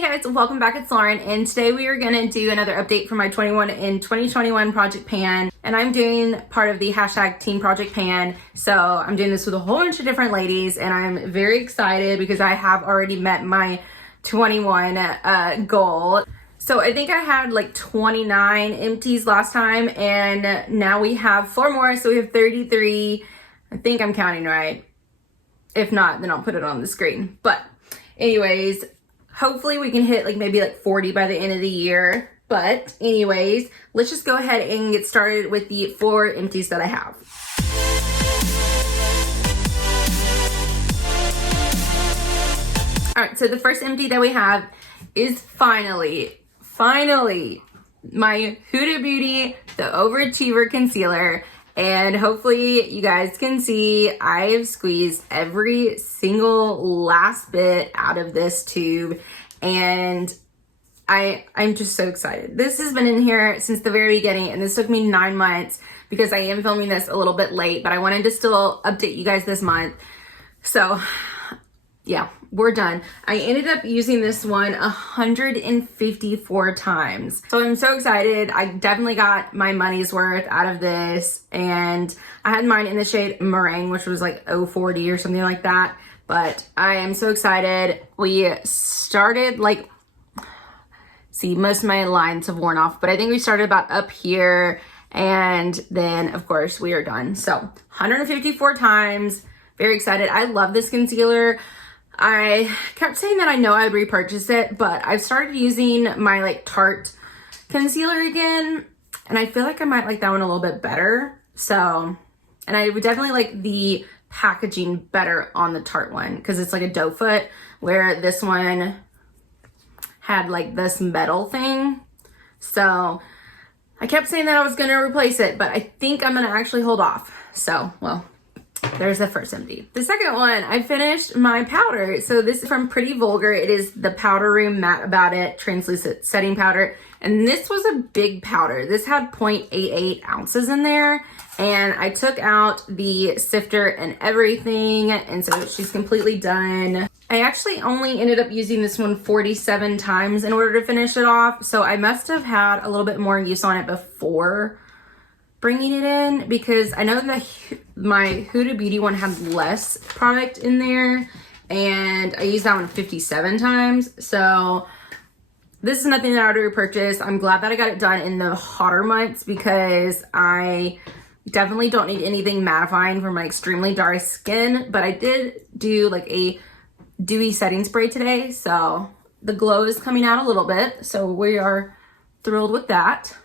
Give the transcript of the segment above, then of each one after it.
Hey guys, welcome back. It's Lauren, and today we are going to do another update for my 2021 Project Pan, and I'm doing part of the hashtag teamprojectpan. So I'm doing this with a whole bunch of different ladies, and I'm very excited because I have already met my 21 goal. So I think I had like 29 empties last time, and now we have 4 more, so we have 33. I think I'm counting right. If not, then I'll put it on the screen. But anyways, hopefully we can hit maybe 40 by the end of the year. But anyways, let's just go ahead and get started with the 4 empties that I have. All right, so the first empty that we have is finally my Huda Beauty The Overachiever Concealer. And hopefully you guys can see I've squeezed every single last bit out of this tube, and I'm just so excited. This has been in here since the very beginning, and this took me 9 months because I am filming this a little bit late, but I wanted to still update you guys this month. So yeah, we're done. I ended up using this one 154 times. So I'm so excited. I definitely got my money's worth out of this. And I had mine in the shade Meringue, which was like 040 or something like that. But I am so excited. We started see, most of my lines have worn off, but I think we started about up here. And then of course we are done. So 154 times, very excited. I love this concealer. I kept saying that I know I'd repurchase it, but I've started using my Tarte concealer again, and I feel like I might like that one a little bit better. So, and I would definitely like the packaging better on the Tarte one because it's like a doe foot, where this one had this metal thing. So I kept saying that I was going to replace it, but I think I'm going to actually hold off. So, well, there's the first empty. The second one, I finished my powder. So this is from Pretty Vulgar. It is the Powder Room Matte About It Translucent Setting Powder. And this was a big powder. This had 0.88 ounces in there. And I took out the sifter and everything. And so she's completely done. I actually only ended up using this one 47 times in order to finish it off. So I must have had a little bit more use on it before bringing it in, because I know that my Huda Beauty one had less product in there, and I used that one 57 times. So this is nothing that I would repurchase. I'm glad that I got it done in the hotter months because I definitely don't need anything mattifying for my extremely dry skin, but I did do a dewy setting spray today, so the glow is coming out a little bit, so we are thrilled with that.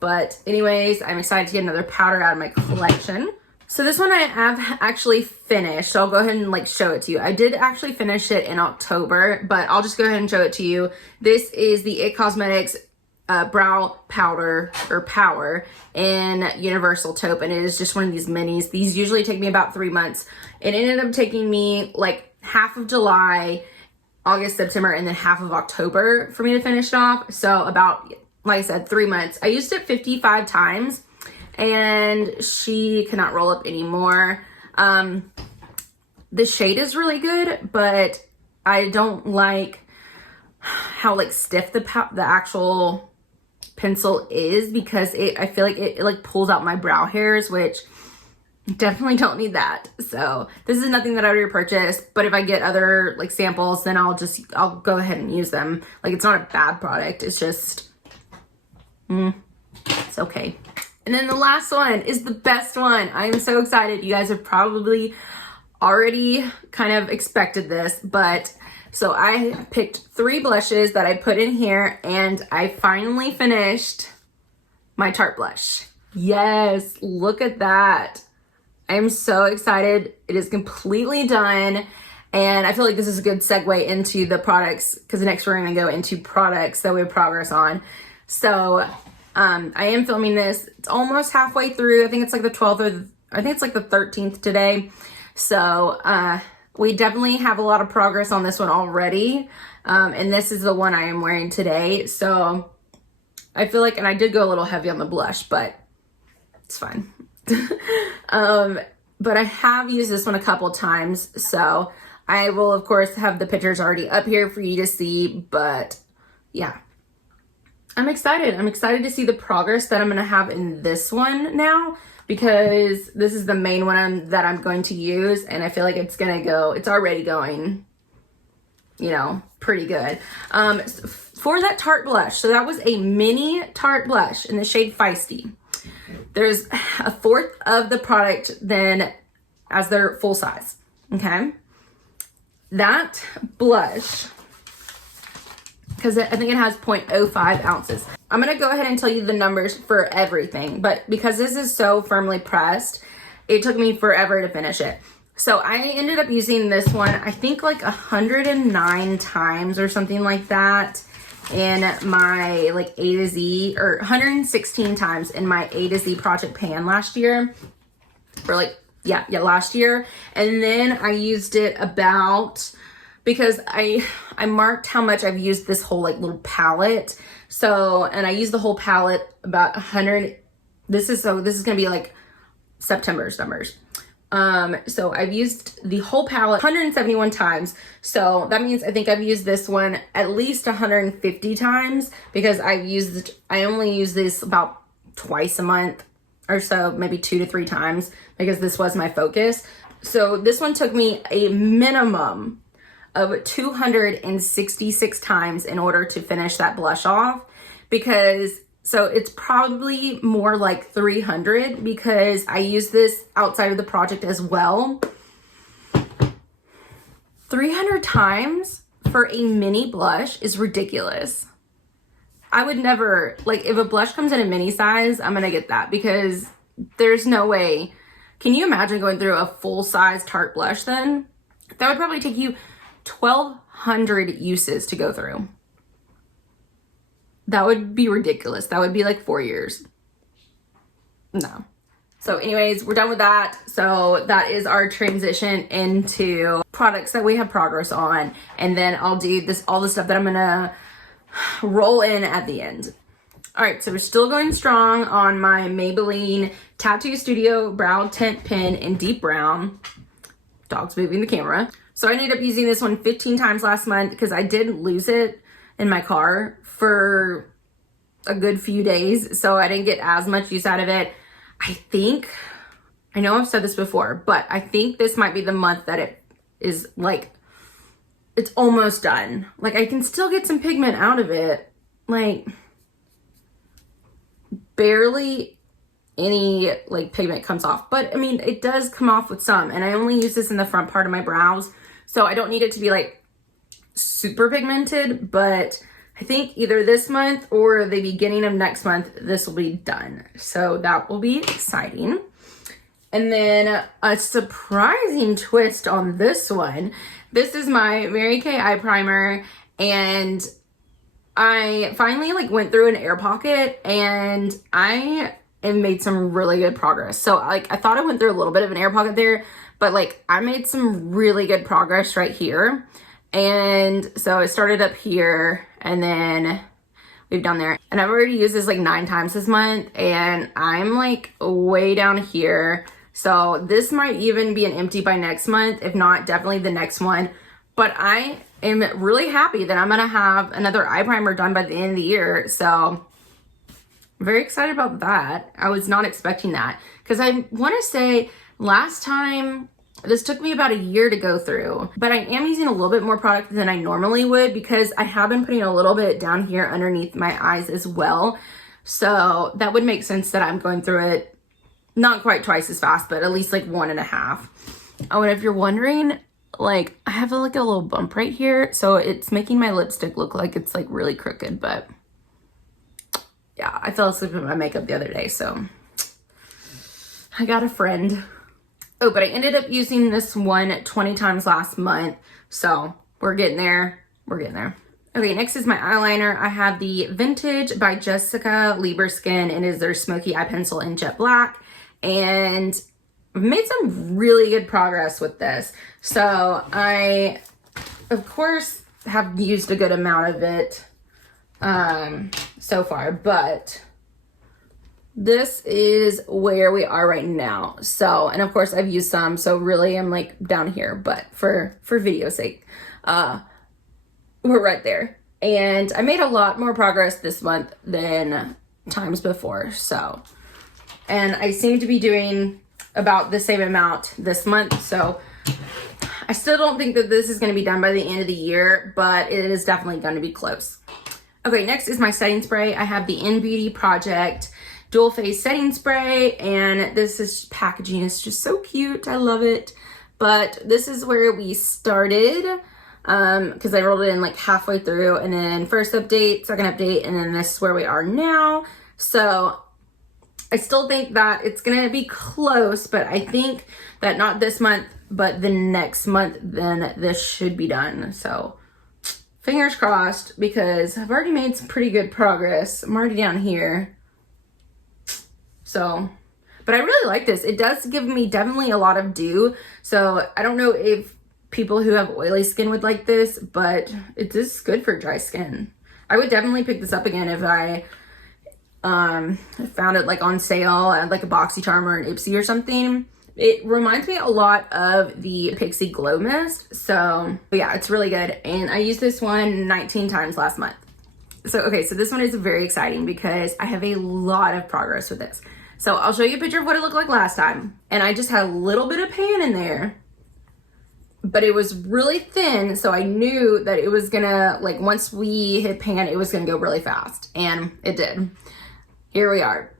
But anyways, I'm excited to get another powder out of my collection. So this one I have actually finished. So I'll go ahead and show it to you. I did actually finish it in October, but I'll just go ahead and show it to you. This is the IT Cosmetics brow powder or power in Universal Taupe, and it is just one of these minis. These usually take me about 3 months. It ended up taking me half of July, August, September, and then half of October for me to finish it off. So about, like I said, 3 months. I used it 55 times, and she cannot roll up anymore. The shade is really good, but I don't like how stiff the actual pencil is, because I feel like it pulls out my brow hairs, which definitely don't need that. So this is nothing that I would repurchase, but if I get other samples, then I'll go ahead and use them. It's not a bad product. It's just it's okay. And then the last one is the best one. I am so excited. You guys have probably already kind of expected this, but so I picked 3 blushes that I put in here, and I finally finished my Tarte blush. Yes, look at that. I'm so excited. It is completely done. And I feel like this is a good segue into the products, because next we're going to go into products that we have progress on. So I am filming this. It's almost halfway through. I think it's the 12th, or I think it's the 13th today. So we definitely have a lot of progress on this one already. And this is the one I am wearing today. So I feel and I did go a little heavy on the blush, but it's fine. But I have used this one a couple times. So I will, of course, have the pictures already up here for you to see, but yeah. I'm excited. I'm excited to see the progress that I'm going to have in this one now, because this is the main one that I'm going to use, and I feel like it's already going, you know, pretty good. For that Tarte blush, so that was a mini Tarte blush in the shade Feisty. There's a fourth of the product then as their full size, okay? That blush, because I think it has 0.05 ounces. I'm gonna go ahead and tell you the numbers for everything, but because this is so firmly pressed, it took me forever to finish it. So I ended up using this one, I think like 109 times or something like that in my like A to Z, or 116 times in my A to Z project pan last year, or like, yeah, last year. And then I used it about, because I marked how much I've used this whole like little palette. So, and I used the whole palette about 100. This is gonna be like September's numbers. So I've used the whole palette 171 times. So that means I think I've used this one at least 150 times, because I only use this about twice a month or so, maybe 2 to 3 times, because this was my focus. So this one took me a minimum of 266 times in order to finish that blush off, because so it's probably more like 300, because I use this outside of the project as well. 300 times for a mini blush is ridiculous. I would never, like, if a blush comes in a mini size, I'm gonna get that, because there's no way. Can you imagine going through a full size Tarte blush then? That would probably take you 1,200 uses to go through. That would be ridiculous. That would be like 4 years. No. So anyways, we're done with that. So that is our transition into products that we have progress on. And then I'll do all the stuff that I'm gonna roll in at the end. All right, so we're still going strong on my Maybelline Tattoo Studio Brow Tint Pen in deep brown. Dog's moving the camera. So I ended up using this one 15 times last month, because I did lose it in my car for a good few days. So I didn't get as much use out of it. I know I've said this before, but I think this might be the month that it is like, it's almost done. Like, I can still get some pigment out of it. Like, barely any like pigment comes off, but I mean, it does come off with some, and I only use this in the front part of my brows, so I don't need it to be like super pigmented. But I think either this month or the beginning of next month, this will be done. So that will be exciting. And then a surprising twist on this one. This is my Mary Kay eye primer, and I finally like went through an air pocket, and I made some really good progress. So like, I thought I went through a little bit of an air pocket there, but like, I made some really good progress right here. And so I started up here, and then we've done there, and I've already used this like 9 times this month, and I'm like way down here. So this might even be an empty by next month, if not definitely the next one. But I am really happy that I'm gonna have another eye primer done by the end of the year. So I'm very excited about that. I was not expecting that, because I want to say last time this took me about a year to go through, but I am using a little bit more product than I normally would, because I have been putting a little bit down here underneath my eyes as well. So that would make sense that I'm going through it not quite twice as fast, but at least like 1.5. Oh, and if you're wondering, like, I have like a little bump right here, so it's making my lipstick look like it's like really crooked. But yeah, I fell asleep in my makeup the other day, so I got a friend. Oh, but I ended up using this one 20 times last month, so we're getting there. We're getting there. Okay, next is my eyeliner. I have the Vintage by Jessica Lieberskin, and it is their Smoky Eye Pencil in Jet Black. And I've made some really good progress with this. So I, of course, have used a good amount of it so far, but this is where we are right now. So, and of course I've used some, so really I'm like down here, but for video's sake, we're right there. And I made a lot more progress this month than times before. So, and I seem to be doing about the same amount this month. So I still don't think that this is going to be done by the end of the year, but it is definitely going to be close. Okay, next is my setting spray. I have the Beauty Project dual phase setting spray, and this is packaging is just so cute. I love it. But this is where we started, because I rolled it in like halfway through, and then first update, second update, and then this is where we are now. So I still think that it's gonna be close, but I think that not this month, but the next month, then this should be done. So fingers crossed, because I've already made some pretty good progress. I'm already down here. So, but I really like this. It does give me definitely a lot of dew. So I don't know if people who have oily skin would like this, but it is good for dry skin. I would definitely pick this up again if I found it like on sale at like a BoxyCharm or an Ipsy or something. It reminds me a lot of the Pixie Glow Mist. So yeah, it's really good. And I used this one 19 times last month. So, okay, so this one is very exciting because I have a lot of progress with this. So I'll show you a picture of what it looked like last time. And I just had a little bit of pan in there, but it was really thin. So I knew that it was gonna, like once we hit pan, it was gonna go really fast. And it did. Here we are.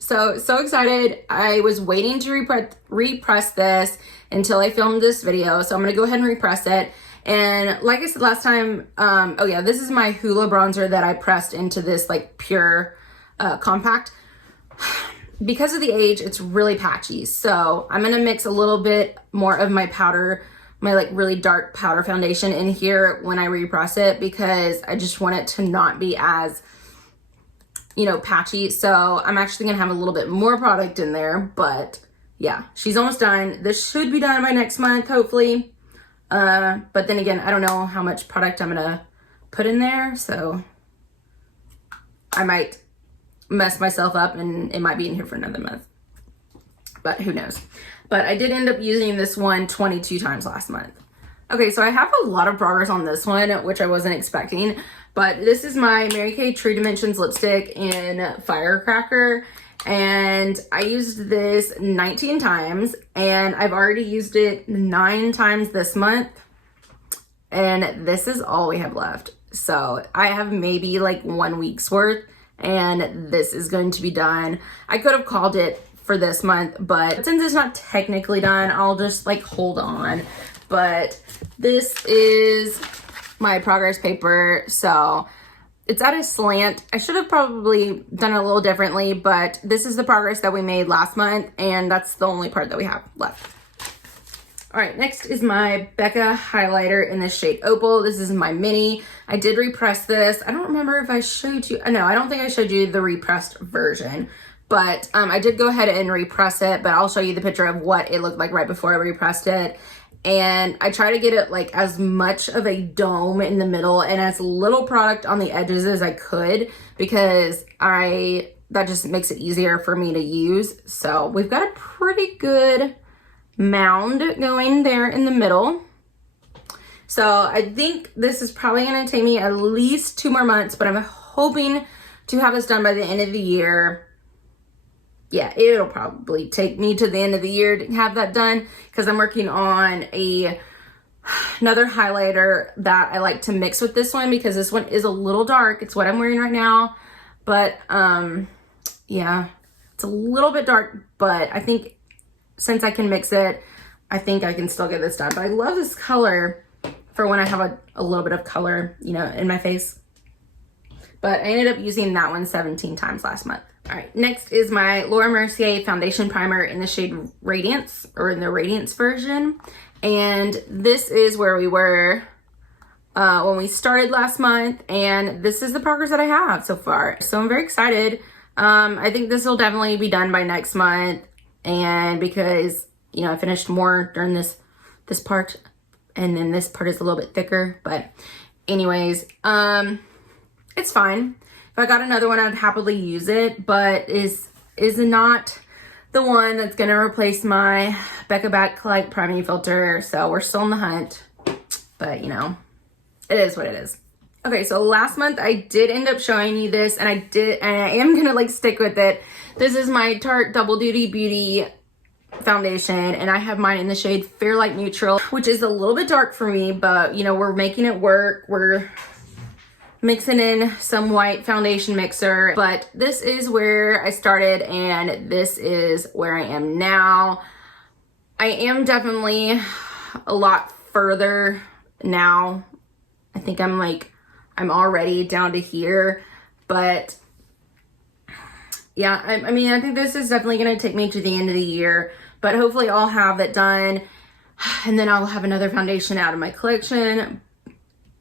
So excited. I was waiting to repress this until I filmed this video. So I'm gonna go ahead and repress it. And like I said last time, oh yeah, this is my Hoola bronzer that I pressed into this like pure compact. Because of the age, it's really patchy. So I'm gonna mix a little bit more of my powder, my like really dark powder foundation in here when I repress it, because I just want it to not be as, you know, patchy. So I'm actually gonna have a little bit more product in there, but yeah, she's almost done. This should be done by next month, hopefully. But then again, I don't know how much product I'm gonna put in there, so I might mess myself up and it might be in here for another month, but who knows. But I did end up using this one 22 times last month. Okay, so I have a lot of progress on this one, which I wasn't expecting, but this is my Mary Kay True Dimensions lipstick in Firecracker. And I used this 19 times, and I've already used it 9 times this month, and this is all we have left. So I have maybe like 1 week's worth, and this is going to be done. I could have called it for this month, but since it's not technically done, I'll just like hold on. But this is my progress paper, so it's at a slant. I should have probably done it a little differently, but this is the progress that we made last month, and that's the only part that we have left. All right, next is my Becca highlighter in the shade Opal. This is my mini. I did repress this. I don't remember if I showed you. No, I don't think I showed you the repressed version, but I did go ahead and repress it, but I'll show you the picture of what it looked like right before I repressed it. And I try to get it like as much of a dome in the middle and as little product on the edges as I could, because that just makes it easier for me to use. So we've got a pretty good mound going there in the middle. So I think this is probably going to take me at least 2 more months, but I'm hoping to have this done by the end of the year. Yeah, it'll probably take me to the end of the year to have that done, because I'm working on another highlighter that I like to mix with this one, because this one is a little dark. It's what I'm wearing right now, but yeah, it's a little bit dark, but I think since I can mix it, I think I can still get this done. But I love this color for when I have a little bit of color, you know, in my face. But I ended up using that one 17 times last month. All right, next is my Laura Mercier foundation primer in the shade Radiance, or in the Radiance version. And this is where we were when we started last month, and this is the progress that I have so far. So I'm very excited. I think this will definitely be done by next month, and because, you know, I finished more during this part, and then this part is a little bit thicker, but anyways, it's fine. If I got another one, I'd happily use it, but is not the one that's gonna replace my Becca Backlight Priming Filter. So we're still in the hunt, but you know, it is what it is. Okay, so last month I did end up showing you this, and I am gonna like stick with it. This is my Tarte Double Duty Beauty foundation, and I have mine in the shade Fair Light Neutral, which is a little bit dark for me, but you know, we're making it work. We're mixing in some white foundation mixer, but this is where I started and this is where I am now. I am definitely a lot further now. I think I'm already down to here, but yeah, I mean, I think this is definitely going to take me to the end of the year, but hopefully I'll have it done and then I'll have another foundation out of my collection.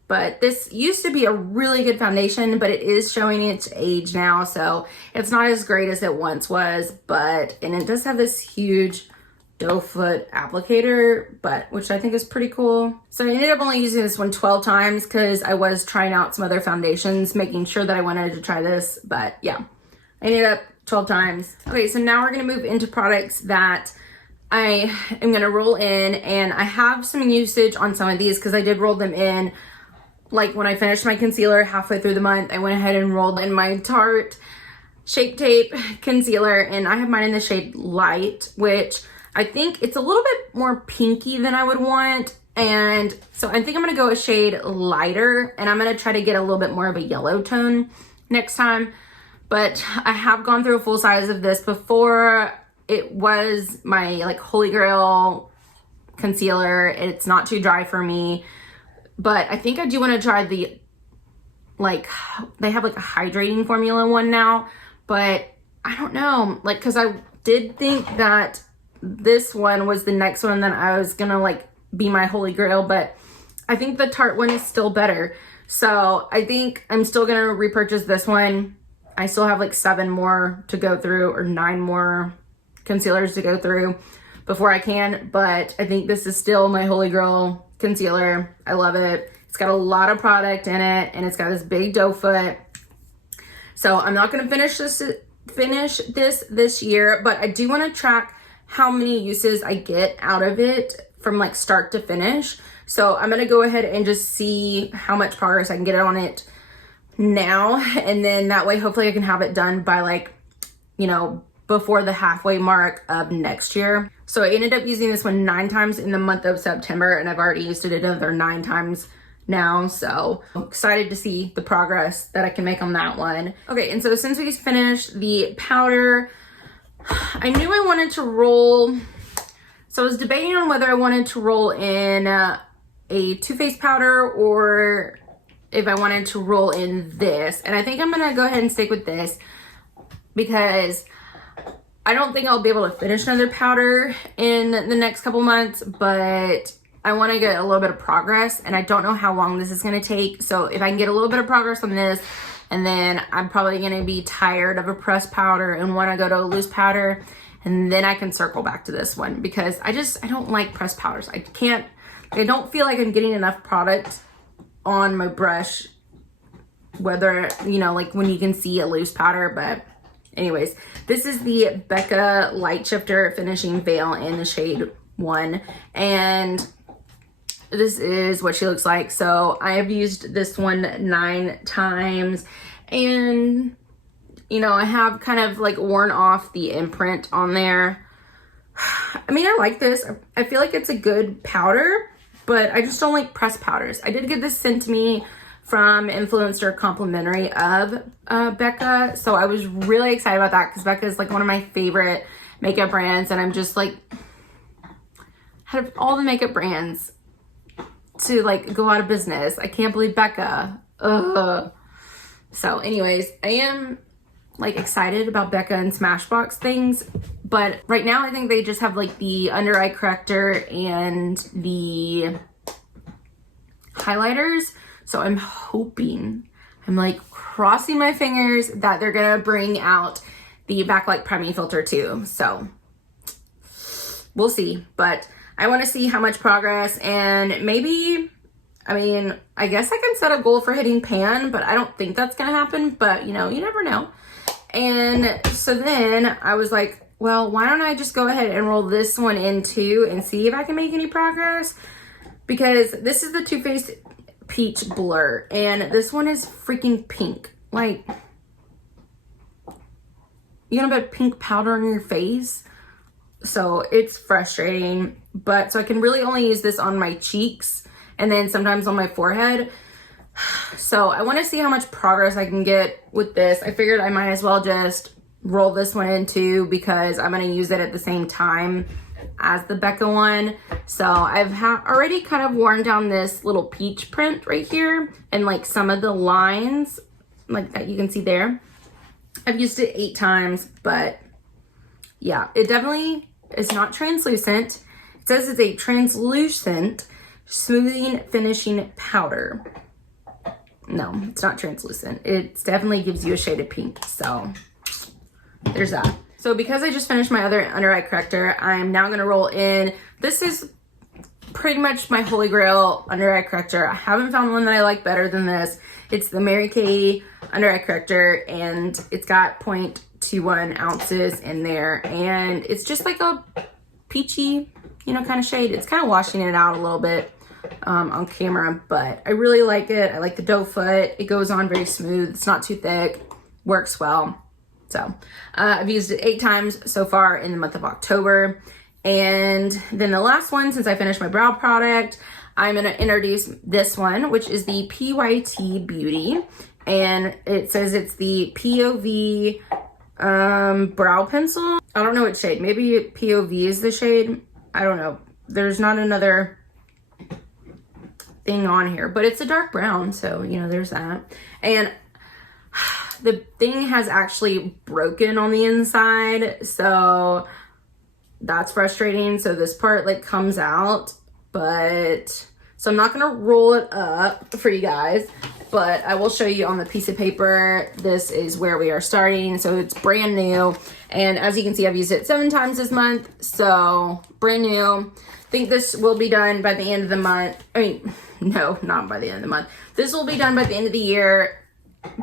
But this used to be a really good foundation, but it is showing its age now, so it's not as great as it once was, and it does have this huge doe foot applicator, which I think is pretty cool. So I ended up only using this one 12 times because I was trying out some other foundations, making sure that I wanted to try this, but yeah, I ended up 12 times. Okay, so now we're gonna move into products that I am gonna roll in, and I have some usage on some of these because I did roll them in. Like when I finished my concealer halfway through the month, I went ahead and rolled in my Tarte Shape Tape concealer, and I have mine in the shade Light, which I think it's a little bit more pinky than I would want. And so I think I'm gonna go a shade lighter, and I'm gonna try to get a little bit more of a yellow tone next time. But I have gone through a full size of this before. It was my like Holy Grail concealer. It's not too dry for me. But I think I do want to try the, like, they have like a hydrating formula one now, but I don't know, like, because I did think that this one was the next one that I was gonna like be my Holy Grail, but I think the Tarte one is still better. So I think I'm still gonna repurchase this one. I still have like 7 more to go through, or 9 more concealers to go through before I can, but I think this is still my Holy Grail concealer. I love it. It's got a lot of product in it, and it's got this big doe foot. So I'm not going to finish this year, but I do want to track how many uses I get out of it from like start to finish. So I'm going to go ahead and just see how much progress I can get on it now, and then that way hopefully I can have it done by like, you know, before the halfway mark of next year. So I ended up using this one 9 times in the month of September, and I've already used it another 9 times now. So I'm excited to see the progress that I can make on that one. Okay, and so since we finished the powder, I knew I wanted to roll. So I was debating on whether I wanted to roll in a Too Faced powder or if I wanted to roll in this. And I think I'm gonna go ahead and stick with this because I don't think I'll be able to finish another powder in the next couple months, but I want to get a little bit of progress, and I don't know how long this is going to take. So if I can get a little bit of progress on this, and then I'm probably going to be tired of a pressed powder and want to go to a loose powder, and then I can circle back to this one because I don't like pressed powders. I don't feel like I'm getting enough product on my brush, whether, you know, like when you can see a loose powder, but anyways, this is the Becca Light Shifter Finishing Veil in the shade 1, and this is what she looks like. So I have used this one 9 times, and you know, I have kind of like worn off the imprint on there. I mean, I like this. I feel like it's a good powder, but I just don't like pressed powders. I did get this sent to me from Influencer complimentary of Becca. So I was really excited about that because Becca is like one of my favorite makeup brands, and I'm just like, out of all the makeup brands to like go out of business, I can't believe Becca. Ugh. So anyways, I am like excited about Becca and Smashbox things, but right now I think they just have like the under eye corrector and the highlighters. So I'm hoping, I'm like crossing my fingers that they're gonna bring out the backlight priming filter too. So we'll see, but I want to see how much progress, and maybe I mean, I guess I can set a goal for hitting pan, but I don't think that's gonna happen, but you know, you never know. And so then I was like, well, why don't I just go ahead and roll this one in too and see if I can make any progress? Because this is the Too Faced Peach Blur, and this one is freaking pink. Like, you're gonna put pink powder on your face? So it's frustrating, but so I can really only use this on my cheeks and then sometimes on my forehead. So I want to see how much progress I can get with this. I figured I might as well just roll this one in too, because I'm going to use it at the same time as the Becca one. So I've already kind of worn down this little peach print right here, and like some of the lines like that you can see there. I've used it 8 times, but yeah, it definitely is not translucent. It says it's a translucent smoothing finishing powder. No, it's not translucent. It definitely gives you a shade of pink. So there's that. So because I just finished my other under eye corrector, I'm now going to roll in. This is pretty much my holy grail under eye corrector. I haven't found one that I like better than this. It's the Mary Kay under eye corrector, and it's got 0.21 ounces in there. And it's just like a peachy, you know, kind of shade. It's kind of washing it out a little bit on camera, but I really like it. I like the doe foot. It goes on very smooth. It's not too thick. Works well. So I've used it 8 times so far in the month of October. And then the last one, since I finished my brow product, I'm going to introduce this one, which is the PYT Beauty. And it says it's the POV brow pencil. I don't know what shade. Maybe POV is the shade. I don't know. There's not another thing on here, but it's a dark brown, so you know, there's that. And the thing has actually broken on the inside, so that's frustrating. So this part like comes out, but so I'm not gonna roll it up for you guys, but I will show you on the piece of paper. This is where we are starting, so it's brand new. And as you can see, I've used it 7 times this month, so brand new. I think this will be done by the end of the month. I mean, no, not by the end of the month. This will be done by the end of the year.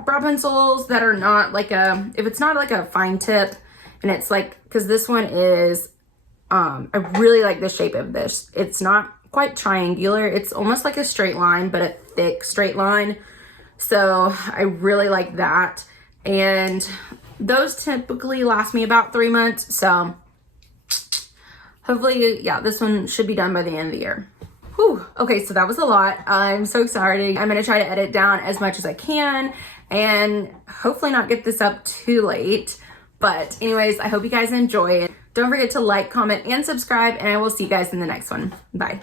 Brow pencils that are not like if it's not like a fine tip, and it's like, because this one is, I really like the shape of this. It's not quite triangular. It's almost like a straight line, but a thick straight line. So I really like that. And those typically last me about 3 months. So hopefully, yeah, this one should be done by the end of the year. Whew. Okay, so that was a lot. I'm so excited. I'm going to try to edit down as much as I can and hopefully not get this up too late. But anyways, I hope you guys enjoy it. Don't forget to like, comment, and subscribe, and I will see you guys in the next one. Bye.